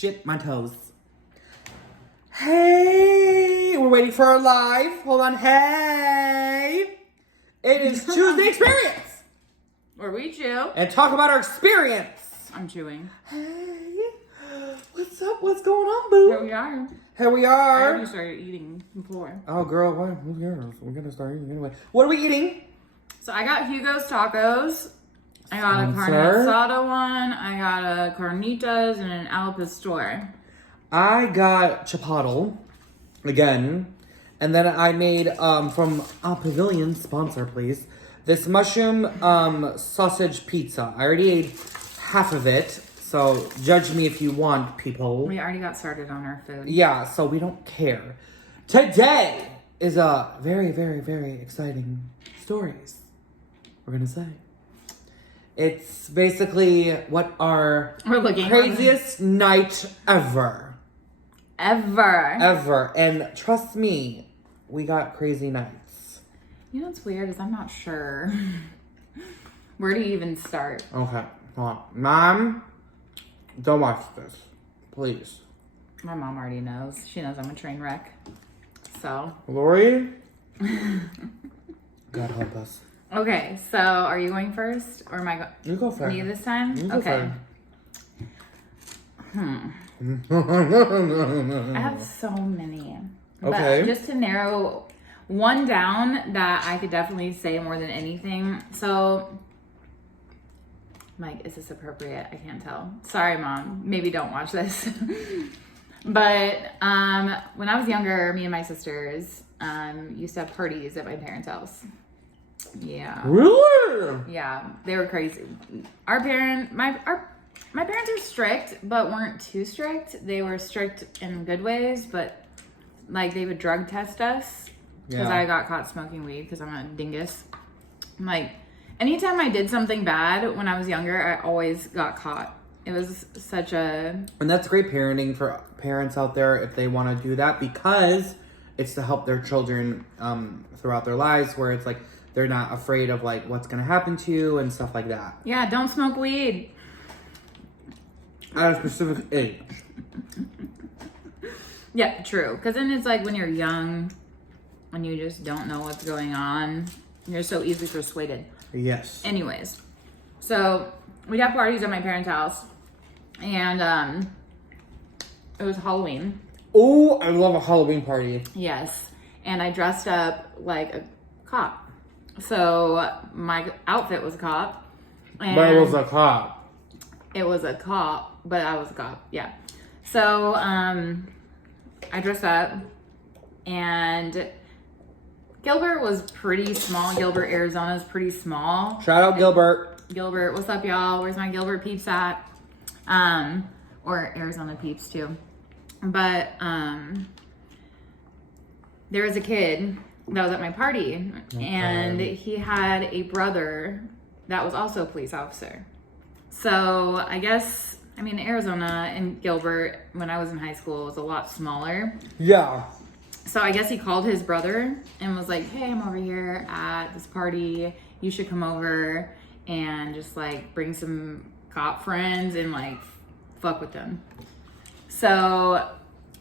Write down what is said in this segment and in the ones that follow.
Shit, my toes. Hey, we're waiting for our live. Hold on. Hey, it is Tuesday Experience, where we chew and talk about our experience. I'm chewing. Hey, what's up? What's going on, boo? Here we are. Here we are. I already started eating before. Oh, girl, what? Who cares? We're gonna start eating anyway. What are we eating? So I got Hugo's Tacos. I got a carne Sponsor. asada one. I got a carnitas and an al pastor. I got chipotle again, and then I made from Al Pavilion, sponsor please, this mushroom sausage pizza. I already ate half of it, so judge me if you want, people. We already got started on our food. Yeah, so we don't care. Today is a very, very, very exciting stories, we're gonna say. It's basically what our craziest night ever. Ever. And trust me, we got crazy nights. You know what's weird is I'm not sure where to even start. Okay, hold on. Mom, don't watch this, please. My mom already knows. She knows I'm a train wreck. So. Lori? God help us. Okay, so are you going first? Or am I going? You go first. Me this time? You go okay. first. I have so many. Okay. But just to narrow one down that I could definitely say more than anything. So, Mike, is this appropriate? I can't tell. Sorry, Mom. Maybe don't watch this. But when I was younger, me and my sisters used to have parties at my parents' house. Yeah. Really? Yeah, they were crazy. My parents are strict, but weren't too strict. They were strict in good ways, but like they would drug test us because I got caught smoking weed because I'm a dingus. Like anytime I did something bad when I was younger, I always got caught. It was such a... And that's great parenting for parents out there if they want to do that, because it's to help their children throughout their lives, where it's like they're not afraid of like what's going to happen to you and stuff like that. Yeah, don't smoke weed. At a specific age. Yeah, true. Because then it's like when you're young, when you just don't know what's going on, you're so easily persuaded. Yes. Anyways, so we'd have parties at my parents' house, and it was Halloween. Oh, I love a Halloween party. Yes, and I dressed up like a cop. So my outfit was a cop. And But it was a cop. It was a cop, but I was a cop, yeah. So I dressed up, and Gilbert was pretty small. Gilbert, Arizona is pretty small. Shout out Gilbert. Gilbert, what's up, y'all? Where's my Gilbert peeps at? Or Arizona peeps too. But there was a kid that was at my party, and he had a brother that was also a police officer. So I guess, I mean, Arizona and Gilbert, when I was in high school, was a lot smaller. Yeah. So I guess he called his brother and was like, hey, I'm over here at this party. You should come over and just like bring some cop friends and like fuck with them. So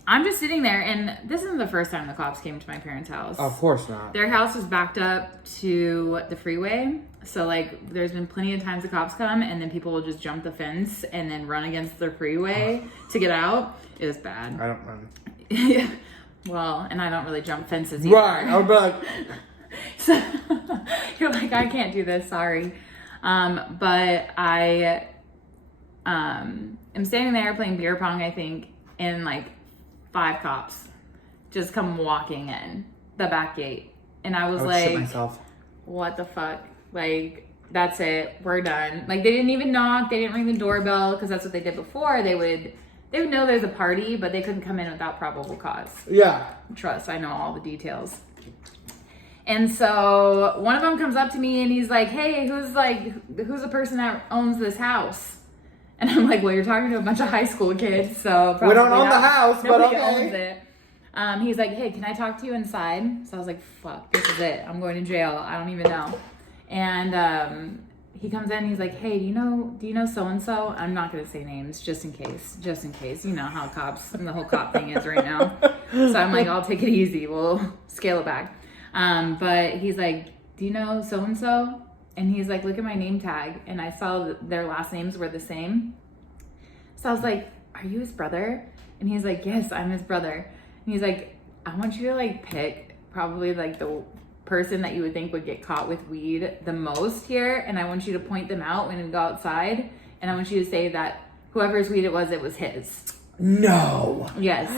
I'm just sitting there, and this isn't the first time the cops came to my parents' house. Of course not. Their house was backed up to the freeway. So like there's been plenty of times the cops come and then people will just jump the fence and then run against the freeway to get out. It was bad. I don't run. Yeah. Well, and I don't really jump fences either. Right. I'll be like... So you're like, I can't do this, sorry. But I am standing there playing beer pong, I think, and like 5 cops just come walking in the back gate. And I was like, shit myself. What the fuck? Like, that's it. We're done. Like, they didn't even knock. They didn't ring the doorbell, because that's what they did before. They would know there's a party, but they couldn't come in without probable cause. Yeah. Trust, I know all the details. And so one of them comes up to me and he's like, hey, who's the person that owns this house? And I'm like, well, you're talking to a bunch of high school kids, so probably we don't own the house, but nobody okay. owns it. He's like, hey, can I talk to you inside? So I was like, fuck, this is it. I'm going to jail. I don't even know. And he comes in, he's like, hey, do you know so-and-so? I'm not going to say names just in case. You know how cops and the whole cop thing is right now. So I'm like, I'll take it easy. We'll scale it back. But he's like, do you know so-and-so? And he's like, look at my name tag. And I saw that their last names were the same. So I was like, are you his brother? And he's like, yes, I'm his brother. And he's like, I want you to like pick probably like the person that you would think would get caught with weed the most here. And I want you to point them out when we go outside. And I want you to say that whoever's weed it was his. No. Yes.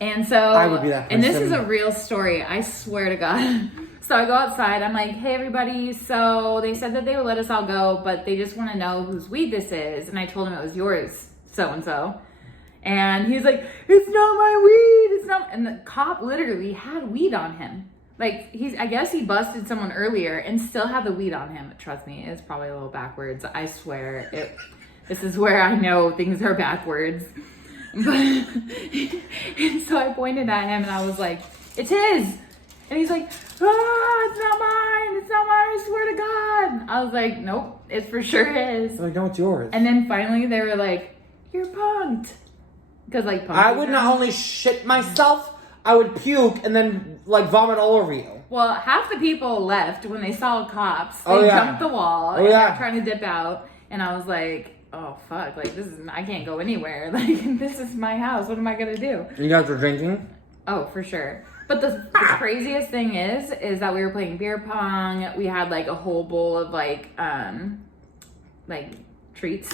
And so I would be that person. And this is a real story. I swear to God. So I go outside. I'm like, hey, everybody. So they said that they would let us all go, but they just want to know whose weed this is. And I told him it was yours, so-and-so. And he's like, it's not my weed. It's not. And the cop literally had weed on him. Like, I guess he busted someone earlier and still had the weed on him. Trust me, it's probably a little backwards. I swear. This is where I know things are backwards. But, and so I pointed at him and I was like, it's his. And he's like, it's not mine. It's not mine. I swear to God. I was like, nope, it for sure is. Like, no, it's yours. And then finally they were like, you're punked. Because like, I would not only shit myself, I would puke and then like vomit all over you. Well, half the people left when they saw cops. They jumped the wall and they were trying to dip out. And I was like, oh fuck, like I can't go anywhere. Like, this is my house. What am I gonna do? You guys were drinking? Oh, for sure. But the craziest thing is that we were playing beer pong. We had like a whole bowl of like treats.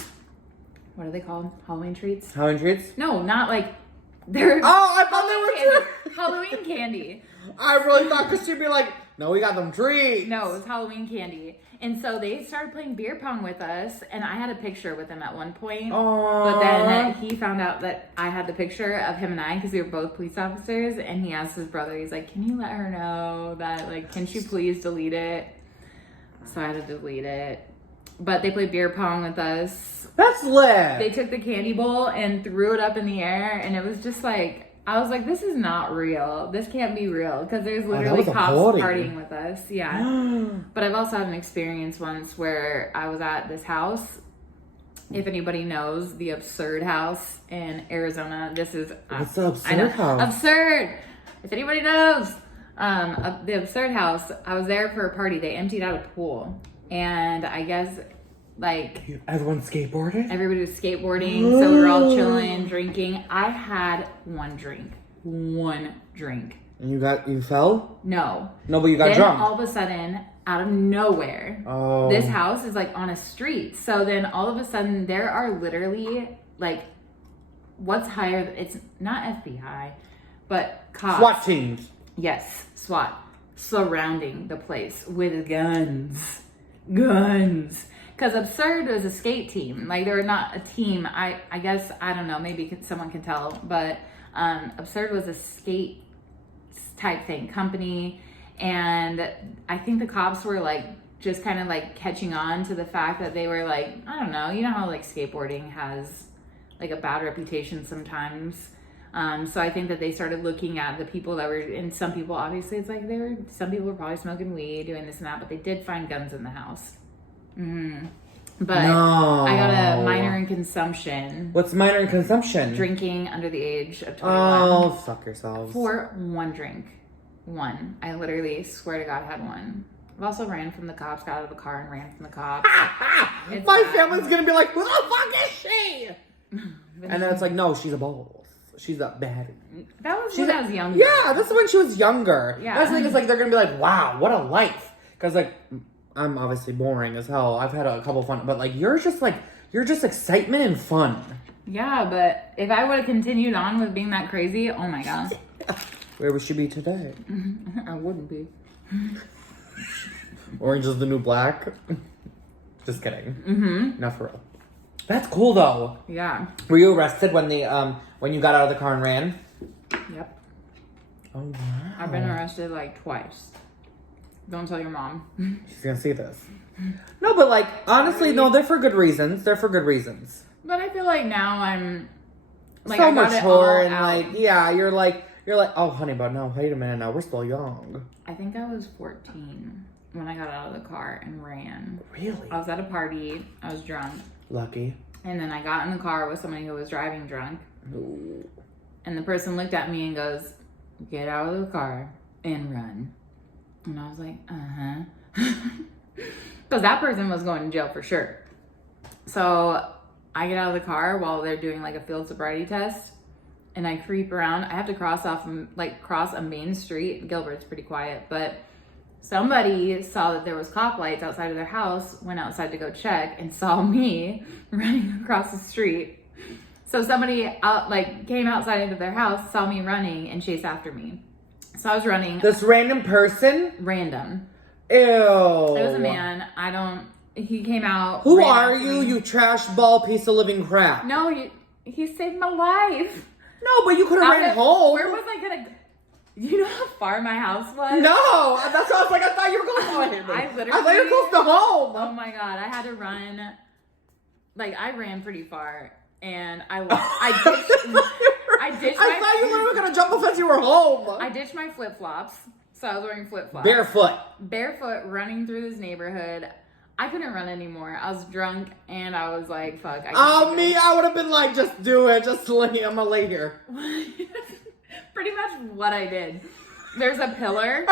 What are they called? Halloween treats? Halloween treats? No, not like they're. Oh, I thought they were Halloween candy. I really thought Chris would be like, no, we got them treats. No, it was Halloween candy. And so they started playing beer pong with us, and I had a picture with him at one point. Aww. But then he found out that I had the picture of him and I, because we were both police officers, and he asked his brother, he's like, can you let her know that, like, can she please delete it? So I had to delete it. But they played beer pong with us. That's lit. They took the candy bowl and threw it up in the air, and it was just like, I was like, this is not real. This can't be real, because there's literally cops partying with us. Yeah. But I've also had an experience once where I was at this house. If anybody knows the Absurd House in Arizona, this is... What's the Absurd House? Absurd! If anybody knows, the Absurd House, I was there for a party. They emptied out a pool. And I guess... like everyone skateboarded? Everybody was skateboarding, so we were all chilling, drinking. I had one drink. And you fell? No, but you got then drunk. All of a sudden, out of nowhere, this house is like on a street. So then all of a sudden, there are literally like, what's higher? It's not FBI, but cops. SWAT teams. Yes, SWAT surrounding the place with guns. Because Absurd is a skate team. Like, they're not a team. I guess, I don't know, maybe someone can tell. But Absurd was a skate type thing, company. And I think the cops were, like, just kind of, like, catching on to the fact that they were, like, I don't know. You know how, like, skateboarding has, like, a bad reputation sometimes. So I think that they started looking at the people that were, and some people, obviously, it's like some people were probably smoking weed, doing this and that, but they did find guns in the house. But no. I got a minor in consumption. What's minor in consumption? Drinking under the age of 21. Oh, fuck yourselves. For one drink. One. I literally swear to God I had one. I've also ran from the cops, got out of the car and ran from the cops. My family's gonna be like, who the fuck is she? And then it's like, no, she's a boss. She's a baddie. That was when I was younger. Yeah, that's when she was younger. Yeah. That's the thing, it's like, they're gonna be like, wow, what a life. Because, like, I'm obviously boring as hell. I've had a couple fun, but, like, you're just excitement and fun. Yeah, but if I would have continued on with being that crazy, oh my God. Where would she be today? I wouldn't be. Orange is the new black. Just kidding. Mm-hmm. Not for real. That's cool, though. Yeah. Were you arrested when when you got out of the car and ran? Yep. Oh, wow. I've been arrested like twice. Don't tell your mom. She's gonna see this. No, but like, honestly, no, they're for good reasons. They're for good reasons. But I feel like now I'm like, so I got mature and it all out. like, yeah, you're like, oh, honey, but no, wait a minute now, we're still young. I think I was 14 when I got out of the car and ran. Really? I was at a party. I was drunk. Lucky. And then I got in the car with somebody who was driving drunk. Ooh. And the person looked at me and goes, get out of the car and run. And I was like, uh-huh. Because that person was going to jail for sure. So I get out of the car while they're doing like a field sobriety test. And I creep around. I have to cross a main street. Gilbert's pretty quiet. But somebody saw that there was cop lights outside of their house, went outside to go check, and saw me running across the street. So somebody came outside into their house, saw me running, and chased after me. So I was running. This random person? Random. Ew. It was a man. He came out. Who are you, you trash ball piece of living crap? No, he saved my life. No, but you could have ran home. Where was I gonna go? You know how far my house was? No, that's what I was like. I thought you were going to I thought you were close to home. Oh my god, I had to run. I ran pretty far, and I ditched. I thought you were gonna jump a fence. You were home. I ditched my flip flops, so I was wearing flip flops. Barefoot, running through this neighborhood. I couldn't run anymore. I was drunk, and I was like, "Fuck." I would have been like, "Just do it. Just lay. I'm gonna lay here." Pretty much what I did. There's a pillar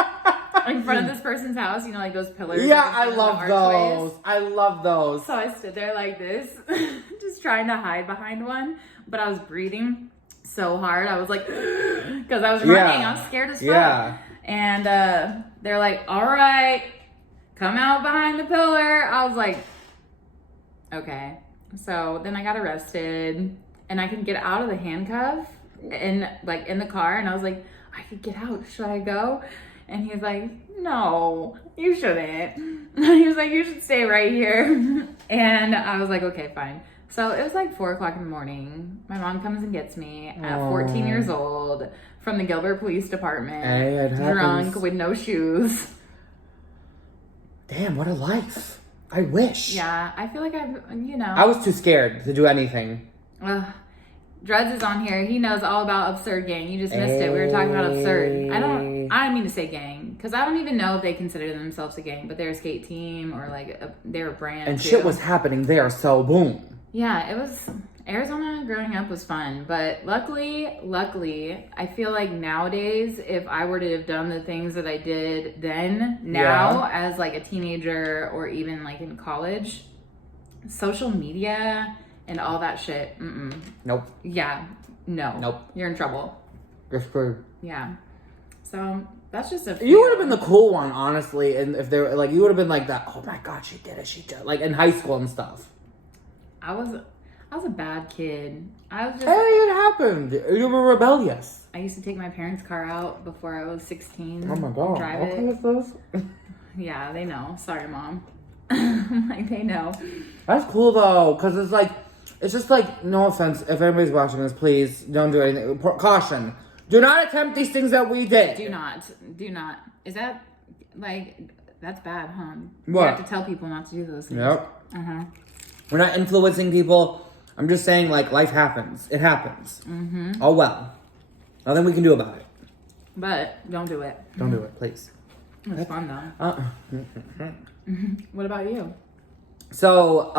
in front of this person's house. You know, like those pillars. Yeah, I love those. I love those. So I stood there like this, just trying to hide behind one, but I was breathing so hard. I was like, because I was running. I was scared as fuck. Yeah. And they're like, all right, come out behind the pillar. I was like, okay. So then I got arrested, and I could get out of the handcuff in the car, and I was like, I could get out. Should I go? And he's like, no, you shouldn't. He was like, you should stay right here. And I was like, okay, fine. So it was like 4 o'clock in the morning. My mom comes and gets me at 14 years old from the Gilbert Police Department. Hey, it drunk happens. with no shoes. Damn, what a life. I wish. Yeah, I feel like I was too scared to do anything. Dreads is on here. He knows all about Absurd Gang. You just missed it. We were talking about Absurd. I don't mean to say gang, because I don't even know if they consider themselves a gang, but they're a skate team or they're a brand. And too. shit was happening there, so boom. Yeah, it was. Arizona growing up was fun, but luckily, I feel like nowadays, if I were to have done the things that I did then, now as like a teenager or even like in college, social media and all that shit. Nope. Yeah. No. Nope. You're in trouble. You're screwed. Yeah. So that's just a few. You would have been the cool one, honestly, and if they're like, you would have been like that. Oh my god, she did it. Like in high school and stuff. I was a bad kid. I was just. Hey, it happened. You were rebellious. I used to take my parents' car out before I was 16. Oh my god. Drive Okay, it. those. Yeah, they know. Sorry, mom. Like they know. That's cool though, because it's like. It's just like, no offense, if anybody's watching this, please don't do anything. Caution. Do not attempt these things that we did. Do not. Is that, that's bad, huh? What? You have to tell people not to do those things. Yep. Uh-huh. We're not influencing people. I'm just saying, life happens. It happens. Mm-hmm. Oh, well. Nothing we can do about it. But don't do it. Don't do it, please. It's fun, though. What about you? So,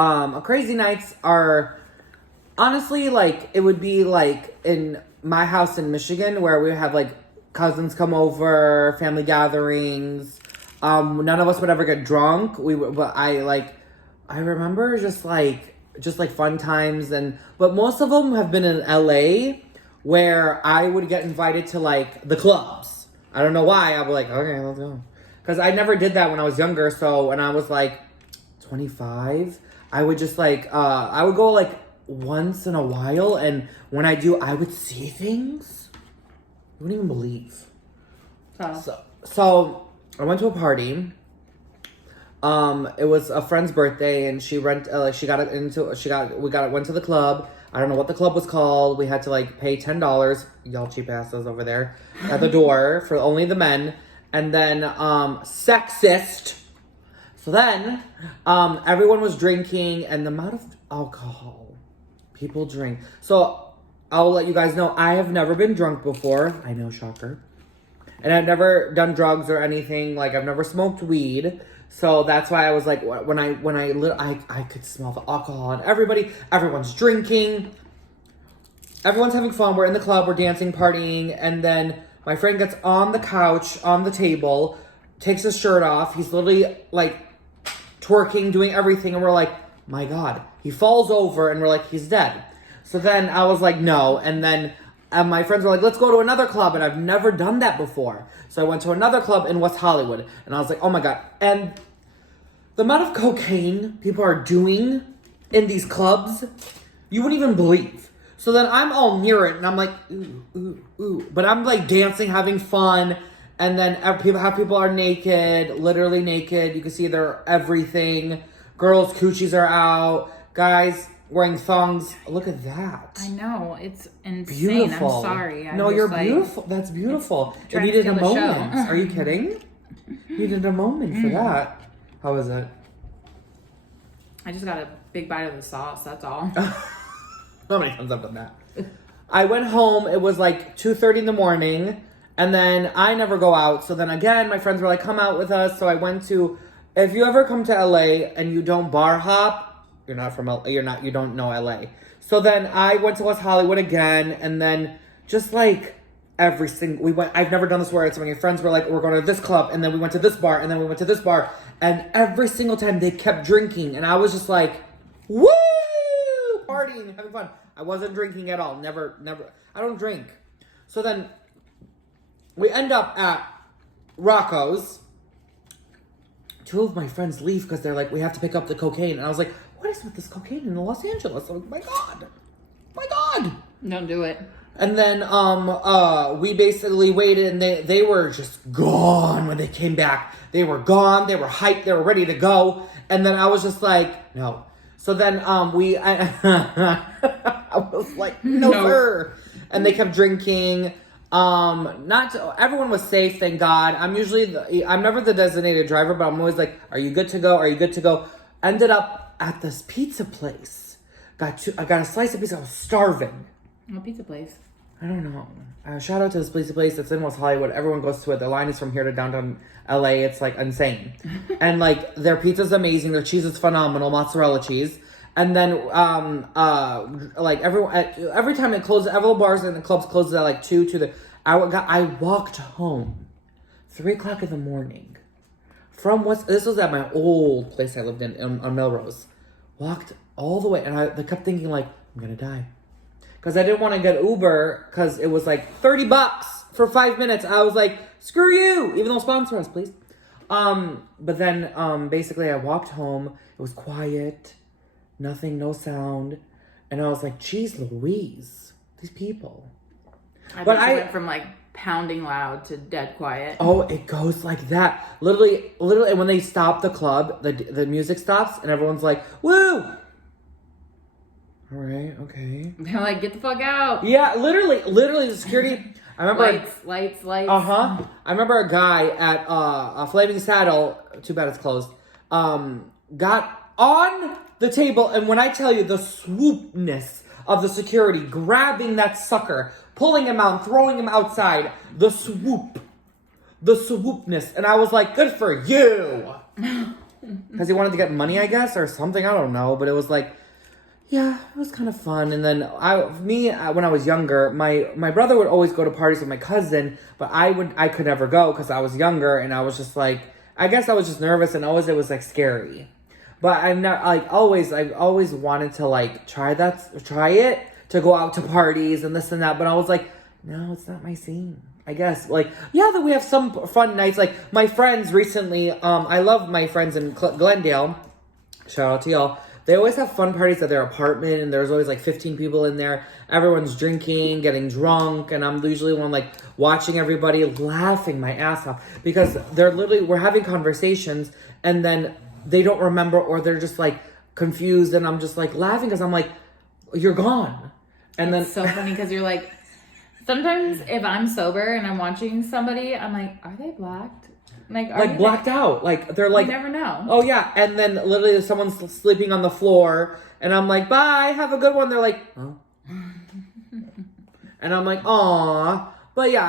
crazy nights are... Honestly, it would be, in my house in Michigan, where we would have, cousins come over, family gatherings. None of us would ever get drunk. But I remember just fun times. But most of them have been in LA, where I would get invited to, the clubs. I don't know why. I would okay, let's go. Because I never did that when I was younger. So, when I was, 25, I would just, I would go, once in a while, and when I do, I would see things you wouldn't even believe. So I went to a party. It was a friend's birthday, and we went to the club. I don't know what the club was called. We had to pay $10, y'all cheap asses over there, at the door for only the men, and then sexist. So then everyone was drinking, and the amount of alcohol people drink. So I'll let you guys know, I have never been drunk before. I know, shocker. And I've never done drugs or anything. I've never smoked weed. So that's why I was like, I could smell the alcohol and everyone's drinking. Everyone's having fun. We're in the club, we're dancing, partying. And then my friend gets on the couch, on the table, takes his shirt off. He's literally like twerking, doing everything. And we're like, my God. He falls over and we're like, he's dead. So then I was like, no. And then my friends were like, let's go to another club. And I've never done that before. So I went to another club in West Hollywood. And I was like, oh my God. And the amount of cocaine people are doing in these clubs, you wouldn't even believe. So then I'm all near it and I'm like, ooh, ooh, ooh. But I'm like dancing, having fun. And then people are naked, literally naked. You can see their everything. Girls' coochies are out. Guys wearing thongs. Look at that. I know. It's insane. Beautiful. I'm sorry. No, you're beautiful. That's beautiful. It needed a moment. Are you kidding? Needed a moment for that. How was it? I just got a big bite of the sauce. That's all. How many times I've done that? I went home. It was like 2:30 in the morning. And then I never go out. So then again, my friends were like, come out with us. So I went to, if you ever come to LA and you don't bar hop, you don't know LA. So then I went to West Hollywood again. And then just like I've never done this where it's my friends were like, we're going to this club. And then we went to this bar. And then we went to this bar. And every single time they kept drinking. And I was just like, woo! Partying, having fun. I wasn't drinking at all. Never. I don't drink. So then we end up at Rocco's. Two of my friends leave because they're like, we have to pick up the cocaine. And I was like, what is with this cocaine in Los Angeles? I'm like, my God. Don't do it. And then we basically waited and they were just gone when they came back. They were gone. They were hyped. They were ready to go. And then I was just like, no. So then I was like, no, sir. And they kept drinking. Everyone was safe, thank God. I'm never the designated driver, but I'm always like, are you good to go? Are you good to go? Ended up at this pizza place. I got a slice of pizza. I was starving. What pizza place? I don't know. Shout out to this pizza place that's in West Hollywood. Everyone goes to it. The line is from here to downtown LA. It's like insane. And like their pizza's amazing. Their cheese is phenomenal. Mozzarella cheese. And then like every time it closes, every bars and the clubs closes at like 2 I walked home 3 o'clock in the morning from this was at my old place I lived in on Melrose. Walked all the way and I kept thinking like, I'm gonna die. Because I didn't want to get Uber because it was like $30 for 5 minutes. I was like, screw you, even though sponsor us, please. But then basically I walked home. It was quiet, nothing, no sound. And I was like, geez Louise, these people. I went from like pounding loud to dead quiet. Oh, it goes like that. Literally, when they stop the club, the music stops and everyone's like, woo! All right, okay. They're like, get the fuck out. Yeah, literally the security. I remember lights. I remember a guy at a Flaming Saddle. Too bad it's closed. Got on the table, and when I tell you the swoopness of the security grabbing that sucker, pulling him out, throwing him outside, the swoopness, and I was like, good for you, because he wanted to get money, I guess, or something. I don't know, but it was like. Yeah, it was kind of fun. And then when I was younger, my brother would always go to parties with my cousin, but I could never go because I was younger and I was just like, I guess I was just nervous and always it was like scary. But I've always wanted to like try it to go out to parties and this and that. But I was like, no, it's not my scene. I guess like, yeah, that we have some fun nights. Like my friends recently, I love my friends in Glendale. Shout out to y'all. They always have fun parties at their apartment, and there's always like 15 people in there. Everyone's drinking, getting drunk, and I'm usually one like watching everybody laughing my ass off because we're having conversations, and then they don't remember or they're just like confused, and I'm just like laughing because I'm like, you're gone. And it's so funny because you're like, sometimes if I'm sober and I'm watching somebody, I'm like, are they blacked? Like blacked out. Like they're like, you never know. Oh yeah. And then literally someone's sleeping on the floor and I'm like, bye, have a good one. They're like, oh. And I'm like, aw. But yeah,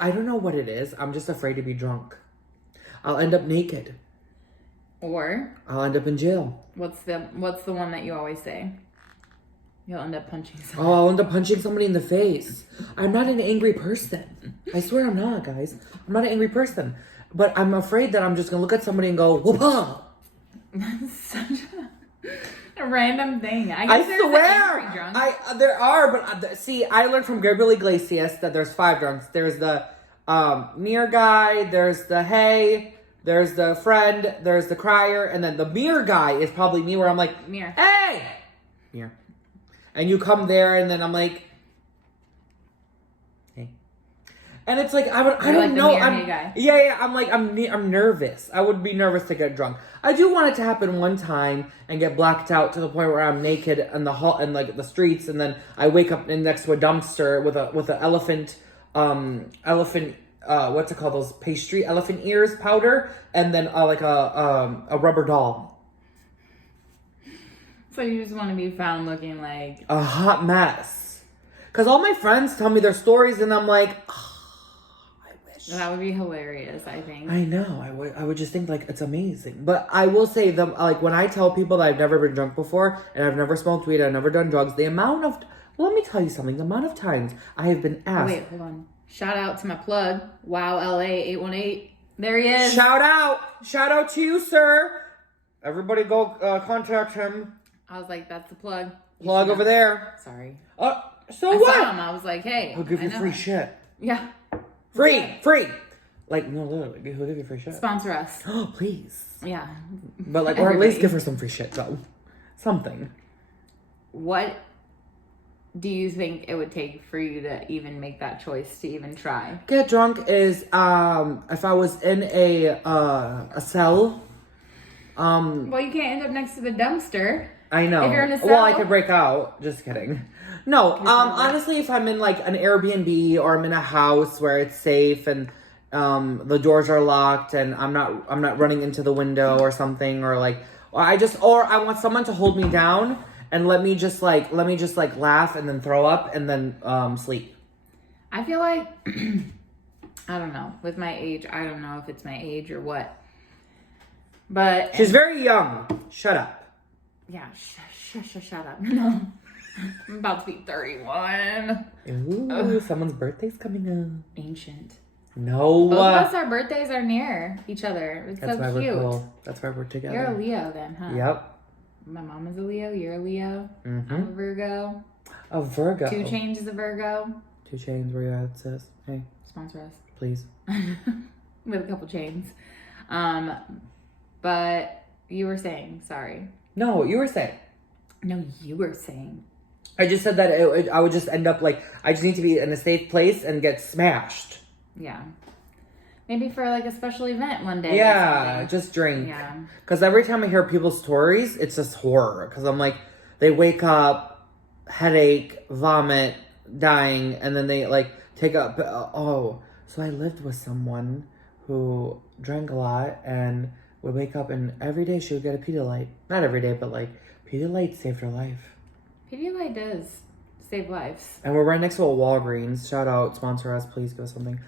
I don't know what it is. I'm just afraid to be drunk. I'll end up naked. Or I'll end up in jail. what's the one that you always say? You'll end up punching someone. Oh, I'll end up punching somebody in the face. I'm not an angry person. I swear I'm not, guys. I'm not an angry person. But I'm afraid that I'm just going to look at somebody and go, whoop-ah. That's such a random thing. I swear. There are, but see, I learned from Gabriel Iglesias that there's 5 drunks. There's the near guy, there's the hey, there's the friend, there's the crier, and then the mirror guy is probably me where I'm like, mirror. Hey! Mirror. And you come there and then I'm like, hey. And it's like, I don't know. I'm nervous. I would be nervous to get drunk. I do want it to happen one time and get blacked out to the point where I'm naked in the hall and like the streets, and then I wake up next to a dumpster with an elephant, what's it called? Those pastry elephant ears powder, and then like a rubber doll. So you just want to be found looking like a hot mess. Because all my friends tell me their stories, and I'm like, I wish. That would be hilarious, I think. I know. I would just think, like, it's amazing. But I will say, like, when I tell people that I've never been drunk before, and I've never smoked weed, I've never done drugs, let me tell you something. The amount of times I have been asked. Wait, hold on. Shout out to my plug, Wow LA 818. There he is. Shout out to you, sir. Everybody go contact him. I was like, that's the plug. Plug over there. Sorry. So I what? saw him. I was like, hey. He'll give you free shit. Yeah. Free. Like, no, literally, he'll give you free shit. Sponsor us. Oh, please. Yeah. But like, or at least give her some free shit, though. Something. What do you think it would take for you to even make that choice to even try? Get drunk is, if I was in a cell. Well, you can't end up next to the dumpster. I know. If you're in a cell. Well, I could break out. Just kidding. No, honestly, if I'm in like an Airbnb or I'm in a house where it's safe and the doors are locked and I'm not running into the window or something, or like, or I want someone to hold me down and let me just laugh and then throw up and then sleep. I feel like I don't know. With my age, I don't know if it's my age or what. But she's very young. Shut up. Yeah, shut up. No. I'm about to be 31. Ooh, someone's birthday's coming up. Ancient. No. Both of us, our birthdays are near each other. It's That's so why cute. We're cool. That's why we're together. You're a Leo then, huh? Yep. My mom is a Leo. You're a Leo. Mm-hmm. I'm a Virgo. A Virgo. 2 Chainz is a Virgo. 2 Chainz, where you at, sis? Hey. Sponsor us. Please. With a couple chains. But you were saying, sorry. No, you were saying. No, you were saying. I just said that I would just end up like, I just need to be in a safe place and get smashed. Yeah. Maybe for like a special event one day. Yeah, just drink. Yeah. Because every time I hear people's stories, it's just horror. Because I'm like, they wake up, headache, vomit, dying, and then they like take up. So I lived with someone who drank a lot and would wake up and every day she would get a Pedialyte. Not every day, but like Pedialyte saved her life. Pedialyte does save lives. And we're right next to a Walgreens. Shout out, sponsor us, please give us something.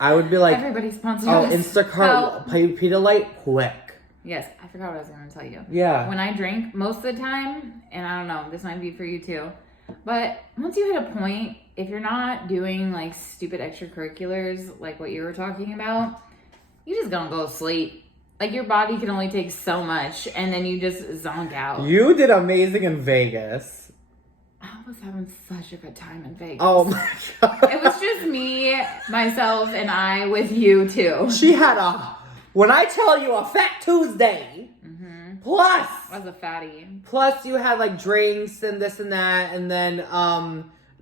I would be like, everybody sponsor us. Instacart, Pedialyte, quick. Yes, I forgot what I was going to tell you. Yeah. When I drink, most of the time, and I don't know, this might be for you too, but once you hit a point, if you're not doing like stupid extracurriculars, like what you were talking about, you just gonna go to sleep. Like your body can only take so much, and then you just zonk out. You did amazing in Vegas. I was having such a good time in Vegas. Oh my God. It was just me, myself, and I with you too. She had when I tell you a fat Tuesday, plus. I was a fatty. Plus you had like drinks and this and that, and then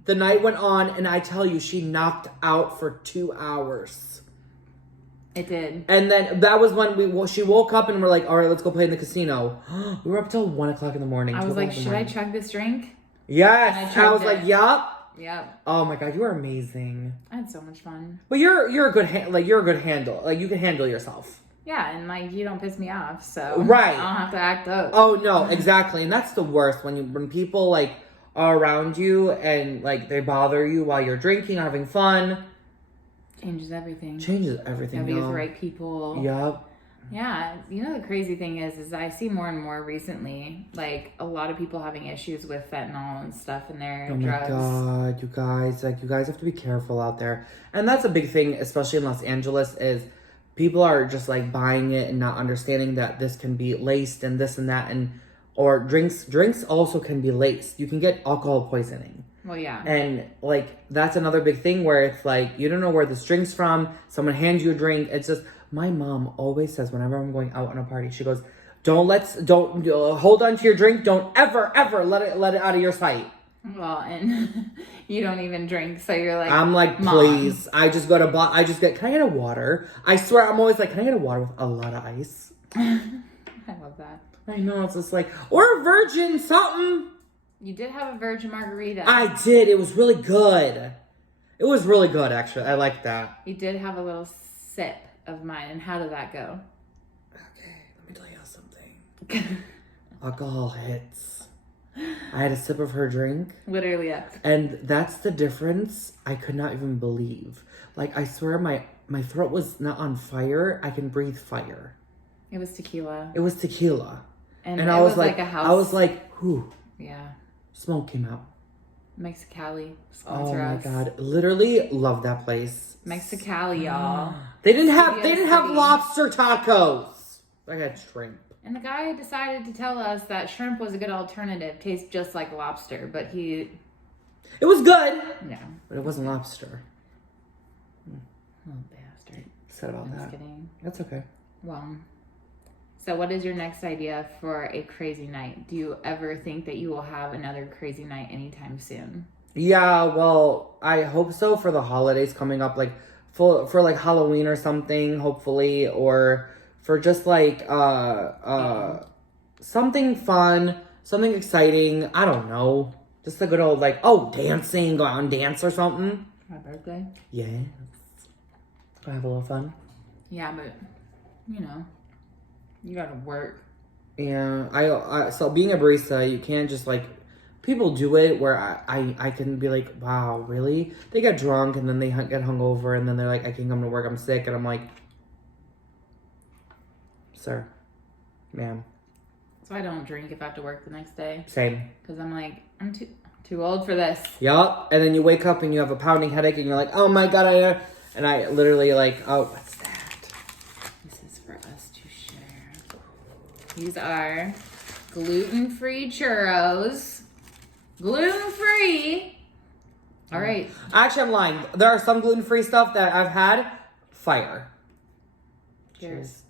the night went on, and I tell you, she knocked out for 2 hours. It did. And then that was when she woke up and we're like, all right, let's go play in the casino. We were up till 1 o'clock in the morning. I was like, should I chug this drink? Yes. I was like, yup. Yep. Oh my God, you were amazing. I had so much fun. But you're a good handle. Like you can handle yourself. Yeah, and like you don't piss me off, so right. I don't have to act up. Oh no, exactly. And that's the worst when people like are around you and like they bother you while you're drinking or having fun. Changes everything. Changes everything. Gotta be with the right people. Yup. Yeah, you know the crazy thing is I see more and more recently, like a lot of people having issues with fentanyl and stuff in their drugs. Oh my God, you guys, like you guys have to be careful out there. And that's a big thing, especially in Los Angeles, is people are just like buying it and not understanding that this can be laced and this and that, and or drinks also can be laced. You can get alcohol poisoning. Well, yeah. And like that's another big thing where it's like you don't know where this drink's from. Someone hands you a drink. It's just my mom always says whenever I'm going out on a party, she goes, don't hold on to your drink. Don't ever let it out of your sight." Well, and you don't even drink, so you're like, I'm like, Mom. please. I just go to can I get a water? I swear, I'm always like, can I get a water with a lot of ice? I love that. I know, it's just like, or a virgin, something. You did have a virgin margarita. I did. It was really good. It was really good, actually. I like that. You did have a little sip of mine, and how did that go? Okay, let me tell you something. Alcohol hits. I had a sip of her drink. Literally, yes. And that's the difference I could not even believe. Like, I swear my throat was not on fire. I can breathe fire. It was tequila. It was tequila. And I was like a house. I was like, whew. Yeah. Smoke came out. Mexicali. Oh Sponsor my us. God. Literally love that place. Mexicali, y'all. They didn't have City. lobster tacos. I had shrimp. And the guy decided to tell us that shrimp was a good alternative. Tastes just like lobster, but It was good. Yeah. But it wasn't lobster. Oh, bastard. Said about I'm that. just kidding. That's okay. Well, so what is your next idea for a crazy night? Do you ever think that you will have another crazy night anytime soon? Yeah, well, I hope so for the holidays coming up, like for like Halloween or something, hopefully, or for just like something fun, something exciting. I don't know. Just a good old like, dancing, go out and dance or something. My birthday? Yeah. Go have a little fun. Yeah, but you gotta work. Yeah, I so being a barista, you can't just like people do it where I can be like, wow, really? They get drunk and then they get hungover and then they're like, I can't come to work, I'm sick, and I'm like, sir, ma'am. So I don't drink if I have to work the next day. Same. Because I'm like, I'm too old for this. Yup. And then you wake up and you have a pounding headache and you're like, oh my God, and I literally like, oh, what's that? This is for us to share. These are gluten-free churros. Gluten-free. All right. Actually, I'm lying. There are some gluten-free stuff that I've had. Fire. Cheers.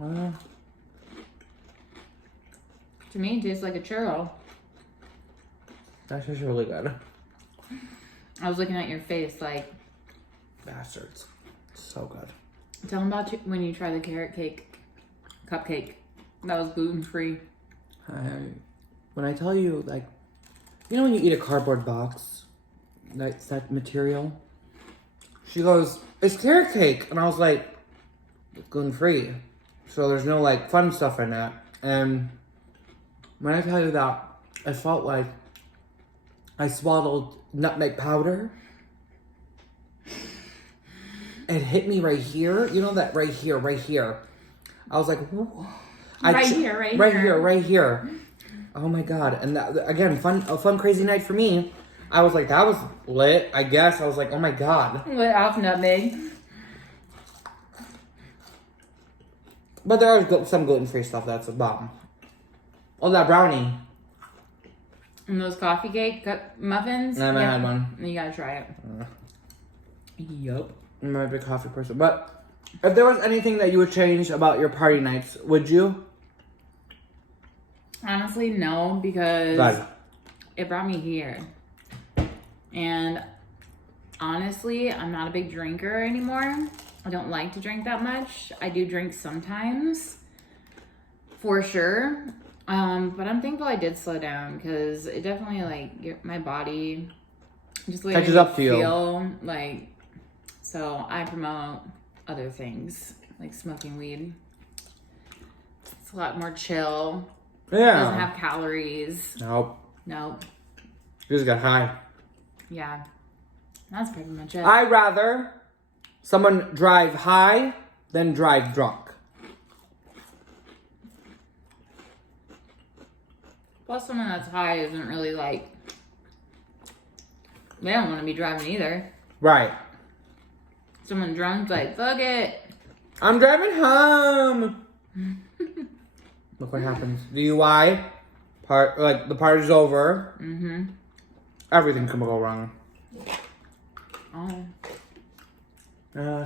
To me, it tastes like a churro. That's just really good. I was looking at your face like... Bastards. So good. Tell them about when you try the carrot cake cupcake. That was gluten-free. When I tell you, like, you know when you eat a cardboard box? That's that material? She goes, it's carrot cake. And I was like, it's gluten-free. So there's no, like, fun stuff in it. And when I tell you that, I felt like I swallowed nutmeg powder. It hit me right here. You know that right here. I was like, Right here. Oh my God. And that, again, a fun, crazy night for me. I was like, that was lit, I guess. I was like, oh my God. Lit off nutmeg. But there are some gluten-free stuff that's a bomb. Oh, that brownie. And those coffee cake muffins. I haven't had one. You gotta try it. Yup. I'm not a big coffee person. But if there was anything that you would change about your party nights, would you? Honestly, no, because God. it brought me here. And honestly, I'm not a big drinker anymore. I don't like to drink that much. I do drink sometimes, for sure. But I'm thankful I did slow down because it definitely like my body just like catches up to you. Feel like, so I promote other things like smoking weed. It's a lot more chill. Yeah. Doesn't have calories. Nope. Nope. You just got high. Yeah. That's pretty much it. I'd rather Someone drive high, then drive drunk. Plus, someone that's high isn't really like, they don't want to be driving either. Right. Someone drunk's like, fuck it. I'm driving home. Look what happens. DUI, the party's over. Mm-hmm. Everything can go wrong. Oh.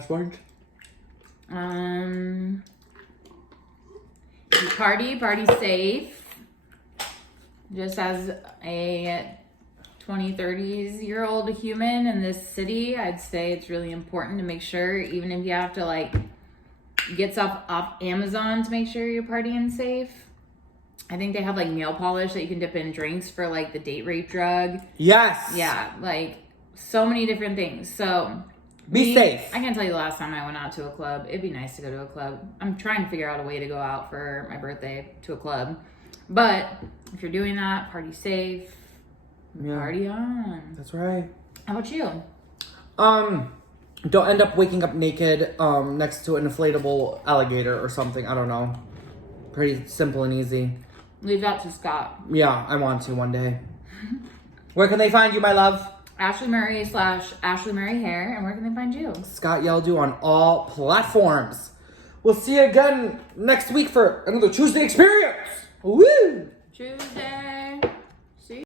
Smart. You party safe. Just as a 20, 30-year-old human in this city, I'd say it's really important to make sure, even if you have to like get stuff off Amazon to make sure you're partying safe. I think they have like nail polish that you can dip in drinks for like the date rape drug. Yes. Yeah, like so many different things. So be safe. I can't tell you the last time I went out to a club. It'd be nice to go to a club. I'm trying to figure out a way to go out for my birthday to a club. But if you're doing that, party safe. Yeah. Party on. That's right. How about you? Don't end up waking up naked next to an inflatable alligator or something. I don't know. Pretty simple and easy. Leave that to Scott. Yeah, I want to one day. Where can they find you, my love? Ashley Murray / Ashley Murray Hair. And where can they find you? Scott Yeldu on all platforms. We'll see you again next week for another Tuesday experience. Woo! Tuesday.